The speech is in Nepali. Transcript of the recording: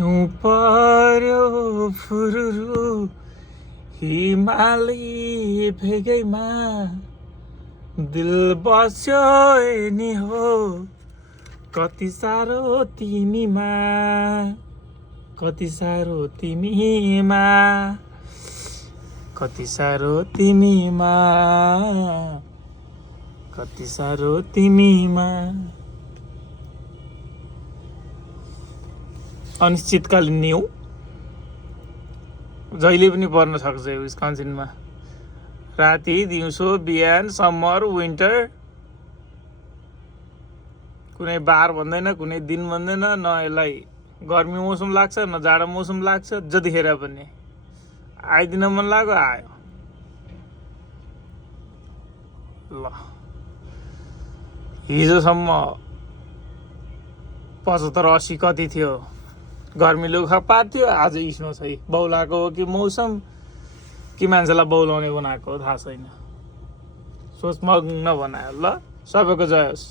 हिउँ पर्यो फुरुरु हिमाली भेगैमा दिल बस्यो नि हो कति साह्रो तिमीमा कति साह्रो तिमीमा कति साह्रो तिमीमा कति साह्रो तिमीमा। अनिश्चितकालीन न्यू जहिले पनि पर्न सक्छ विस्कन्सिनमा। राति दिउँसो बिहान समर विन्टर कुनै बार भन्दैन कुनै दिन भन्दैन। न यसलाई गर्मी मौसम लाग्छ न जाडो मौसम लाग्छ। जतिखेर पनि आइदिन मन लाग्यो आयो। ल हिजोसम्म 75-80 कति थियो गर्मी लुखा पार्थ्यो। आज स्नो छ। बौलाको हो कि मौसम कि मान्छेलाई बौलाउने बनाएको थाहा छैन। सोच मग्न बनायो। ल सबैको जय होस्।